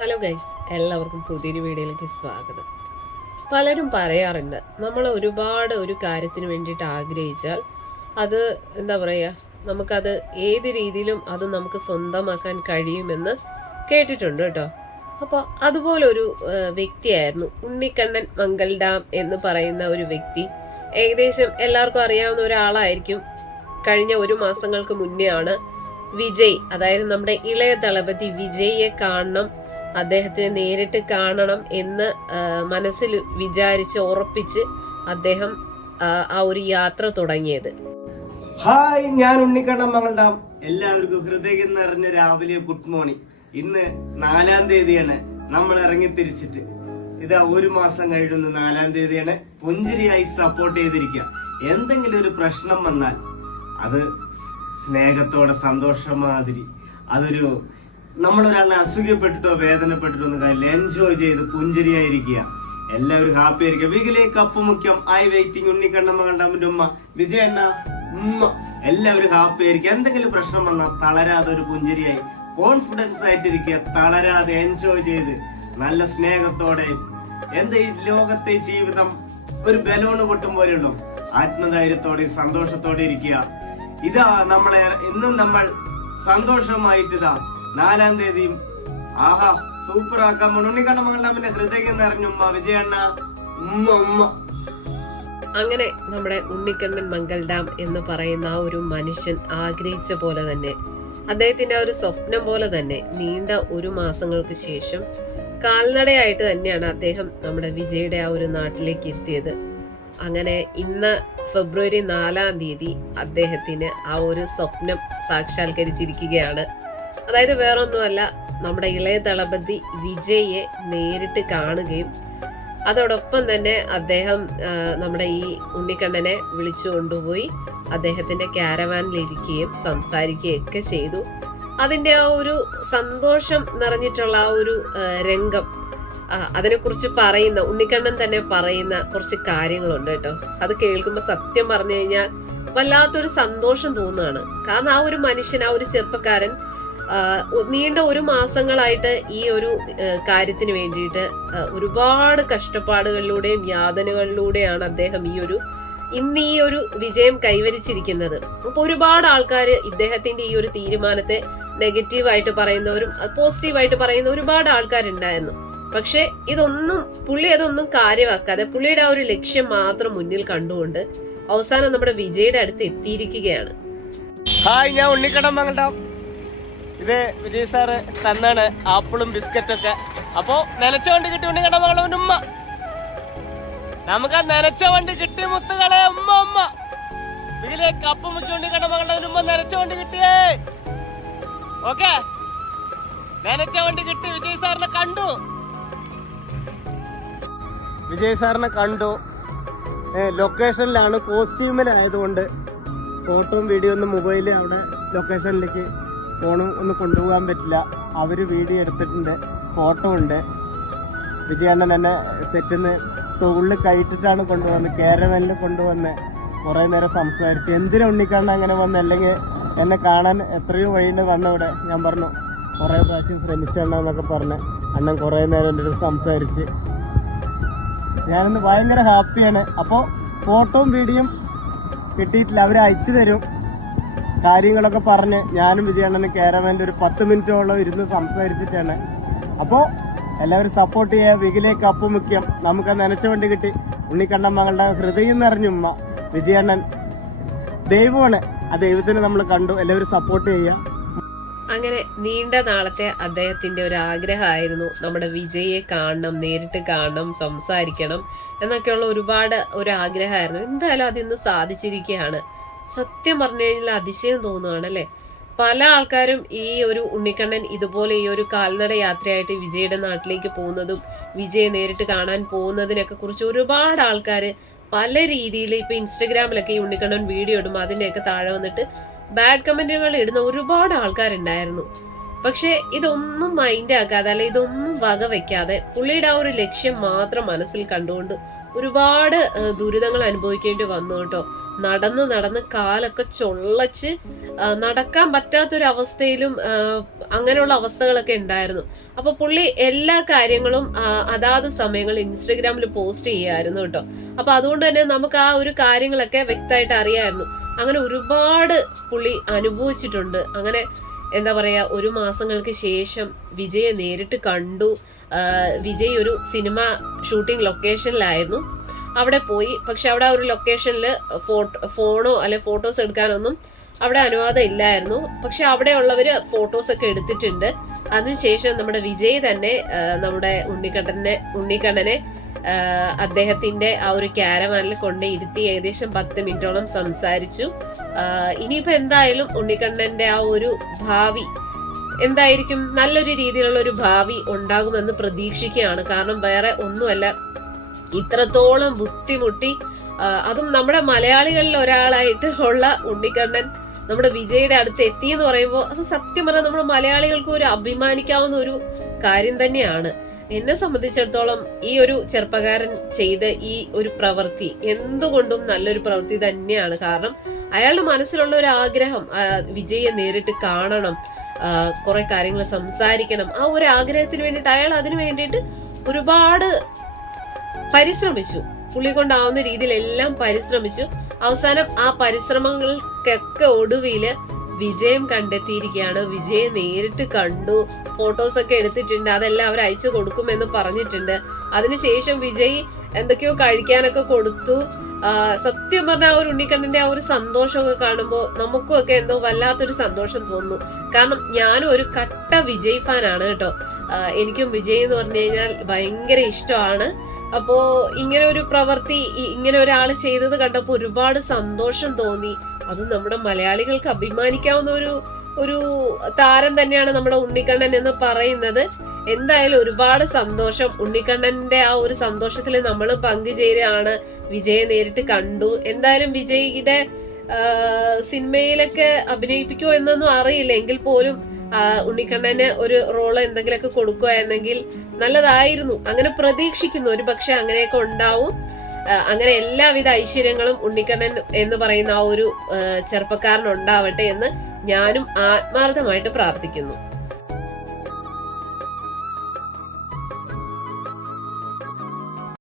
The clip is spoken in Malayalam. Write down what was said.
ഹലോ ഗൈസ് എല്ലാവർക്കും പുതിയൊരു വീഡിയോയിലേക്ക് സ്വാഗതം. പലരും പറയാറുണ്ട് നമ്മൾ ഒരുപാട് ഒരു കാര്യത്തിന് വേണ്ടിയിട്ട് ആഗ്രഹിച്ചാൽ അത് എന്താ പറയുക നമുക്കത് ഏത് രീതിയിലും അത് നമുക്ക് സ്വന്തമാക്കാൻ കഴിയുമെന്ന് കേട്ടിട്ടുണ്ട് കേട്ടോ. അപ്പോൾ അതുപോലൊരു വ്യക്തിയായിരുന്നു ഉണ്ണിക്കണ്ണൻ മംഗൽ ഡാം എന്ന് പറയുന്ന ഒരു വ്യക്തി. ഏകദേശം എല്ലാവർക്കും അറിയാവുന്ന ഒരാളായിരിക്കും. കഴിഞ്ഞ ഒരു മാസങ്ങൾക്ക് മുന്നേ ആണ് വിജയ് അതായത് നമ്മുടെ ഇളയ ദളപതി വിജയിയെ കാണണം അദ്ദേഹത്തിനെ നേരിട്ട് കാണണം എന്ന് മനസ്സിൽ വിചാരിച്ച് ഉറപ്പിച്ച് അദ്ദേഹം ആ, ഒരു യാത്ര തുടങ്ങിയത്. ഹായ് ഞാൻ ഉണ്ണിക്കണ്ണം മംഗൾഡാം എല്ലാവർക്കും ഹൃദയം നിറഞ്ഞ രാവിലെ ഗുഡ് മോർണിംഗ്. ഇന്ന് നാലാം തീയതിയാണ് നമ്മൾ ഇറങ്ങി തിരിച്ചിട്ട് ഇതാ ഒരു മാസം കഴിയുന്ന നാലാം തീയതിയാണ്. പുഞ്ചിരിയായി സപ്പോർട്ട് ചെയ്തിരിക്കുക. എന്തെങ്കിലും ഒരു പ്രശ്നം വന്നാൽ അത് സ്നേഹത്തോടെ സന്തോഷമാതിരി അതൊരു നമ്മളൊരാളെ അസുഖപ്പെട്ടിട്ടോ വേദനപ്പെട്ടിട്ടോ ഒന്നും കാര്യമില്ല എൻജോയ് ചെയ്ത് പുഞ്ചിരിയായിരിക്കുക. എല്ലാവരും ഹാപ്പി ആയിരിക്കുക. വികിലേക്ക് കപ്പ് മുഖ്യം. ഐ വെയിറ്റിംഗ് ഉണ്ണിക്കണ്ണമ്മ കണ്ടാമിന്റെ ഉമ്മ. വിജയണ്ണ ഉമ്മ. എല്ലാവരും ഹാപ്പി ആയിരിക്കുക. എന്തെങ്കിലും പ്രശ്നം വന്നാൽ തളരാതെ ഒരു പുഞ്ചിരിയായി. കോൺഫിഡൻസ് ആയിട്ടിരിക്കുക. തളരാതെ എൻജോയ് ചെയ്ത് നല്ല സ്നേഹത്തോടെ. എന്ത് ഈ ലോകത്തെ ജീവിതം ഒരു ബലൂണ് പൊട്ടും പോലെയുള്ളൂ ആത്മധൈര്യത്തോടെ സന്തോഷത്തോടെ ഇരിക്കുക. ഇതാ നമ്മളെ ഇന്നും നമ്മൾ സന്തോഷമായിട്ട് ഇതാ നാലാം തീയതിയും. ആഹാ പോണു ഉണ്ണിക്കണ്ണ മംഗളാമിന്റെ ഹൃദയം നിറഞ്ഞുമ്മ വിജയണ്ണ. ഉമ്മ ഉമ്മ. അങ്ങനെ നമ്മുടെ ഉണ്ണിക്കണ്ണൻ മംഗൾ ഡാം എന്ന് പറയുന്ന ആ ഒരു മനുഷ്യൻ ആഗ്രഹിച്ച പോലെ തന്നെ അദ്ദേഹത്തിന്റെ ആ ഒരു സ്വപ്നം പോലെ തന്നെ നീണ്ട ഒരു മാസങ്ങൾക്ക് ശേഷം കാൽനടയായിട്ട് തന്നെയാണ് അദ്ദേഹം നമ്മുടെ വിജയുടെ ആ ഒരു നാട്ടിലേക്ക് എത്തിയത്. അങ്ങനെ ഇന്ന് ഫെബ്രുവരി നാലാം തീയതി അദ്ദേഹത്തിന് ആ ഒരു സ്വപ്നം സാക്ഷാത്കരിച്ചിരിക്കുകയാണ്. അതായത് വേറൊന്നുമല്ല നമ്മുടെ ഇളയ ദളപതി വിജയെ നേരിട്ട് കാണുകയും അതോടൊപ്പം തന്നെ അദ്ദേഹം നമ്മുടെ ഈ ഉണ്ണിക്കണ്ണനെ വിളിച്ചു കൊണ്ടുപോയി അദ്ദേഹത്തിന്റെ ക്യാരവാനിലിരിക്കുകയും സംസാരിക്കുകയും ഒക്കെ ചെയ്തു. അതിന്റെ ആ ഒരു സന്തോഷം നിറഞ്ഞിട്ടുള്ള ആ ഒരു രംഗം അതിനെക്കുറിച്ച് പറയുന്ന ഉണ്ണിക്കണ്ണൻ തന്നെ പറയുന്ന കുറച്ച് കാര്യങ്ങളുണ്ട് കേട്ടോ. അത് കേൾക്കുമ്പോൾ സത്യം പറഞ്ഞു കഴിഞ്ഞാൽ വല്ലാത്തൊരു സന്തോഷം തോന്നുകയാണ്. കാരണം ആ ഒരു മനുഷ്യൻ ആ ഒരു ചെറുപ്പക്കാരൻ നീണ്ട ഒരു മാസങ്ങളായിട്ട് ഈ ഒരു കാര്യത്തിന് വേണ്ടിയിട്ട് ഒരുപാട് കഷ്ടപ്പാടുകളിലൂടെയും യാതനകളിലൂടെയാണ് അദ്ദേഹം ഈ ഒരു ഇന്ന് ഈ ഒരു വിജയം കൈവരിച്ചിരിക്കുന്നത്. അപ്പൊ ഒരുപാട് ആൾക്കാർ ഇദ്ദേഹത്തിന്റെ ഈ ഒരു തീരുമാനത്തെ നെഗറ്റീവായിട്ട് പറയുന്നവരും പോസിറ്റീവായിട്ട് പറയുന്ന ഒരുപാട് ആൾക്കാരുണ്ടായിരുന്നു. പക്ഷെ ഇതൊന്നും പുള്ളി അതൊന്നും കാര്യമാക്കാതെ പുള്ളിയുടെ ആ ഒരു ലക്ഷ്യം മാത്രം മുന്നിൽ കണ്ടുകൊണ്ട് അവസാനം നമ്മുടെ വിജയുടെ അടുത്ത് എത്തിയിരിക്കുകയാണ്. ഹായ് ഞാൻ ഉണ്ണിക്കടം മംഗളാം ഇത് വിജയ് സാറ് തന്നാണ് ആപ്പിളും ബിസ്ക്കറ്റും ഒക്കെ. അപ്പോ നനച്ച വണ്ടി കിട്ടി ഉണ്ണിക്കണ്ണൻ മംഗളവന്റെ ഉമ്മ. നമുക്ക് ആ നനച്ച വണ്ടി കിട്ടി മുത്തുകളെ ഉമ്മ ഉമ്മ. ഇതിലെ കപ്പ് മുച്ചുണ്ടി കണ്ട മകളവൻ ഉമ്മ നനച്ച വണ്ടി കിട്ടിയേ. ഓക്കെ? നനച്ച വണ്ടി കിട്ടി വിജയ് സാറിനെ കണ്ടു. വിജയ് സാറിനെ കണ്ടു. ലൊക്കേഷനിലാണ് കോസ്റ്റ്യൂമിലായതുകൊണ്ട് ഫോട്ടോയും വീഡിയോ ഒന്നും മൊബൈലിൽ അവിടെ ലൊക്കേഷനിലേക്ക് ഫോണും ഒന്നും കൊണ്ടുപോകാൻ പറ്റില്ല. അവർ വീഡിയോ എടുത്തിട്ടുണ്ട് ഫോട്ടോ ഉണ്ട്. വിജയണ്ണൻ എന്നെ സെറ്റിന്ന് തൊഴിൽ കയറ്റിട്ടാണ് കൊണ്ടുവന്ന് കേരവനിൽ കൊണ്ടുവന്ന് കുറേ നേരം സംസാരിച്ചു. എന്തിനാ ഉണ്ണിക്കണ്ണ അങ്ങനെ വന്ന് അല്ലെങ്കിൽ എന്നെ കാണാൻ എത്രയോ വഴിയിൽ വന്നവിടെ ഞാൻ പറഞ്ഞു കുറേ പ്രാവശ്യം ശ്രമിച്ചെണ്ണന്നൊക്കെ പറഞ്ഞ് അണ്ണൻ കുറേ നേരം എന്റെ അടുത്ത് സംസാരിച്ച്. ഞാനിന്ന് ഭയങ്കര ഹാപ്പിയാണ് അപ്പോൾ ഫോട്ടോയും വീഡിയോയും കിട്ടിയിട്ടില്ല. അവർ അയച്ചു തരും. കാര്യങ്ങളൊക്കെ പറഞ്ഞ് ഞാനും വിജയണ്ണനും കേരവന്റെ ഒരു പത്ത് മിനിറ്റോളം ഇരുന്ന് സംസാരിച്ചിട്ടാണ്. അപ്പോൾ എല്ലാവരും സപ്പോർട്ട് ചെയ്യുക വികിലേക്ക് അപ്പ് മുഖ്യം നമുക്ക് നനച്ച വണ്ടി കിട്ടി. ഉണ്ണിക്കണ്ണൻ മകളുടെ ഹൃദയം നിറഞ്ഞുമ്മ വിജയണ്ണൻ. ദൈവമാണ്. ആ ദൈവത്തിന് നമ്മൾ കണ്ടു. എല്ലാവരും സപ്പോർട്ട് ചെയ്യുക. അങ്ങനെ നീണ്ട നാളത്തെ അദ്ദേഹത്തിന്റെ ഒരു ആഗ്രഹമായിരുന്നു നമ്മുടെ വിജയെ കാണണം നേരിട്ട് കാണണം സംസാരിക്കണം എന്നൊക്കെയുള്ള ഒരുപാട് ഒരു ആഗ്രഹമായിരുന്നു. എന്തായാലും അതിന്ന് സാധിച്ചിരിക്കുകയാണ്. സത്യം പറഞ്ഞു കഴിഞ്ഞാൽ അതിശയം തോന്നുകയാണ് പല ആൾക്കാരും ഈ ഒരു ഉണ്ണിക്കണ്ണൻ ഇതുപോലെ ഈ ഒരു കാൽനട യാത്രയായിട്ട് വിജയുടെ നാട്ടിലേക്ക് പോകുന്നതും വിജയെ നേരിട്ട് കാണാൻ പോകുന്നതിനൊക്കെ കുറിച്ച് ഒരുപാട് ആൾക്കാർ പല രീതിയിൽ ഇപ്പൊ ഇൻസ്റ്റഗ്രാമിലൊക്കെ ഈ ഉണ്ണിക്കണ്ണൻ വീഡിയോ ഇടുമ്പോൾ അതിന്റെയൊക്കെ താഴെ വന്നിട്ട് ബാഡ് കമന്റുകൾ ഇടുന്ന ഒരുപാട് ആൾക്കാരുണ്ടായിരുന്നു. പക്ഷെ ഇതൊന്നും മൈൻഡ് ആക്കാതെ അല്ലെ ഇതൊന്നും വക വെക്കാതെ പുള്ളിയുടെ ആ ഒരു ലക്ഷ്യം മാത്രം മനസ്സിൽ കണ്ടുകൊണ്ട് ഒരുപാട് ദുരിതങ്ങൾ അനുഭവിക്കേണ്ടി വന്നു കേട്ടോ. നടന്ന് നടന്ന് കാലൊക്കെ ചൊള്ളച്ച് നടക്കാൻ പറ്റാത്തൊരവസ്ഥയിലും അങ്ങനെയുള്ള അവസ്ഥകളൊക്കെ ഉണ്ടായിരുന്നു. അപ്പൊ പുള്ളി എല്ലാ കാര്യങ്ങളും അതാത് സമയങ്ങളിൽ ഇൻസ്റ്റഗ്രാമിൽ പോസ്റ്റ് ചെയ്യായിരുന്നു കേട്ടോ. അപ്പൊ അതുകൊണ്ട് തന്നെ നമുക്ക് ആ ഒരു കാര്യങ്ങളൊക്കെ വ്യക്തമായിട്ട് അറിയായിരുന്നു. അങ്ങനെ ഒരുപാട് പുള്ളി അനുഭവിച്ചിട്ടുണ്ട്. അങ്ങനെ എന്താ പറയാ ഒരു മാസങ്ങൾക്ക് ശേഷം വിജയെ നേരിട്ട് കണ്ടു. വിജയ് ഒരു സിനിമ ഷൂട്ടിംഗ് ലൊക്കേഷനിലായിരുന്നു. അവിടെ പോയി. പക്ഷെ അവിടെ ഒരു ലൊക്കേഷനിൽ ഫോട്ടോ ഫോണോ അല്ലെ ഫോട്ടോസ് എടുക്കാനൊന്നും അവിടെ അനുവാദം ഇല്ലായിരുന്നു. പക്ഷെ അവിടെയുള്ളവർ ഫോട്ടോസ് ഒക്കെ എടുത്തിട്ടുണ്ട്. അതിനുശേഷം നമ്മുടെ വിജയ് തന്നെ നമ്മുടെ ഉണ്ണിക്കണ്ണനെ ഉണ്ണിക്കണ്ണനെ അദ്ദേഹത്തിന്റെ ആ ഒരു ക്യാരവാനിൽ കൊണ്ട് ഇരുത്തി ഏകദേശം പത്ത് മിനിറ്റോളം സംസാരിച്ചു. ഇനിയിപ്പോൾ ഇനിയിപ്പോ എന്തായാലും ഉണ്ണിക്കണ്ണന്റെ ആ ഒരു ഭാവി എന്തായിരിക്കും? നല്ലൊരു രീതിയിലുള്ള ഒരു ഭാവി ഉണ്ടാകുമെന്ന് പ്രതീക്ഷിക്കുകയാണ്. കാരണം വേറെ ഒന്നുമല്ല ഇത്രത്തോളം ബുദ്ധിമുട്ടി അതും നമ്മുടെ മലയാളികളിൽ ഒരാളായിട്ട് ഉള്ള ഉണ്ണിക്കണ്ണൻ നമ്മുടെ വിജയുടെ അടുത്ത് എത്തി എന്ന് പറയുമ്പോൾ അത് സത്യം പറഞ്ഞാൽ നമ്മുടെ മലയാളികൾക്ക് ഒരു അഭിമാനിക്കാവുന്ന ഒരു കാര്യം തന്നെയാണ്. എന്നെ സംബന്ധിച്ചിടത്തോളം ഈ ഒരു ചെറുപ്പക്കാരൻ ചെയ്ത ഈ ഒരു പ്രവൃത്തി എന്തുകൊണ്ടും നല്ലൊരു പ്രവൃത്തി തന്നെയാണ്. കാരണം അയാളുടെ മനസ്സിലുള്ള ഒരു ആഗ്രഹം വിജയെ നേരിട്ട് കാണണം കുറെ കാര്യങ്ങൾ സംസാരിക്കണം. ആ ഒരു ആഗ്രഹത്തിന് വേണ്ടിയിട്ട് അയാൾ അതിനു വേണ്ടിയിട്ട് ഒരുപാട് പരിശ്രമിച്ചു. പുള്ളി കൊണ്ടാവുന്ന രീതിയിലെല്ലാം പരിശ്രമിച്ചു. അവസാനം ആ പരിശ്രമങ്ങൾക്കൊക്കെ ഒടുവിൽ വിജയം കണ്ടെത്തിയിരിക്കുകയാണ്. വിജയം നേരിട്ട് കണ്ടു. ഫോട്ടോസ് ഒക്കെ എടുത്തിട്ടുണ്ട്. അതെല്ലാം അവർ അയച്ചു കൊടുക്കുമെന്ന് പറഞ്ഞിട്ടുണ്ട്. അതിനുശേഷം വിജയ് എന്തൊക്കെയോ കഴിക്കാനൊക്കെ കൊടുത്തു. സത്യം പറഞ്ഞാൽ ആ ഒരു ഉണ്ണിക്കണ്ണന്റെ ആ ഒരു സന്തോഷമൊക്കെ കാണുമ്പോൾ നമുക്കും ഒക്കെ എന്തോ വല്ലാത്തൊരു സന്തോഷം തോന്നുന്നു കാരണം ഞാനും ഒരു കട്ട വിജയ് ഫാനാണ് കേട്ടോ. എനിക്കും വിജയ് എന്ന് പറഞ്ഞു കഴിഞ്ഞാൽ ഭയങ്കര ഇഷ്ടമാണ്. അപ്പോ ഇങ്ങനെ ഒരു പ്രവൃത്തി ഇങ്ങനെ ഒരാൾ ചെയ്തത് കണ്ടപ്പോൾ ഒരുപാട് സന്തോഷം തോന്നി. അത് നമ്മുടെ മലയാളികൾക്ക് അഭിമാനിക്കാവുന്ന ഒരു ഒരു താരം തന്നെയാണ് നമ്മുടെ ഉണ്ണിക്കണ്ണൻ എന്ന് പറയുന്നത്. എന്തായാലും ഒരുപാട് സന്തോഷം. ഉണ്ണിക്കണ്ണന്റെ ആ ഒരു സന്തോഷത്തിൽ നമ്മൾ പങ്കുചേരുകയാണ്. വിജയെ നേരിട്ട് കണ്ടു. എന്തായാലും വിജയിയുടെ സിനിമയിലൊക്കെ അഭിനയിപ്പിക്കുമോ എന്നൊന്നും അറിയില്ല. എങ്കിൽ പോലും ഉണ്ണിക്കണ്ണന് ഒരു റോൾ എന്തെങ്കിലുമൊക്കെ കൊടുക്കുകയായിരുന്നെങ്കിൽ നല്ലതായിരുന്നു. അങ്ങനെ പ്രതീക്ഷിക്കുന്നു. ഒരു പക്ഷെ അങ്ങനെയൊക്കെ ഉണ്ടാവും. അങ്ങനെ എല്ലാവിധ ഐശ്വര്യങ്ങളും ഉണ്ണിക്കണ്ണൻ എന്ന് പറയുന്ന ആ ഒരു ചെറുപ്പക്കാരനുണ്ടാവട്ടെ എന്ന് ഞാനും ആത്മാർത്ഥമായിട്ട് പ്രാർത്ഥിക്കുന്നു.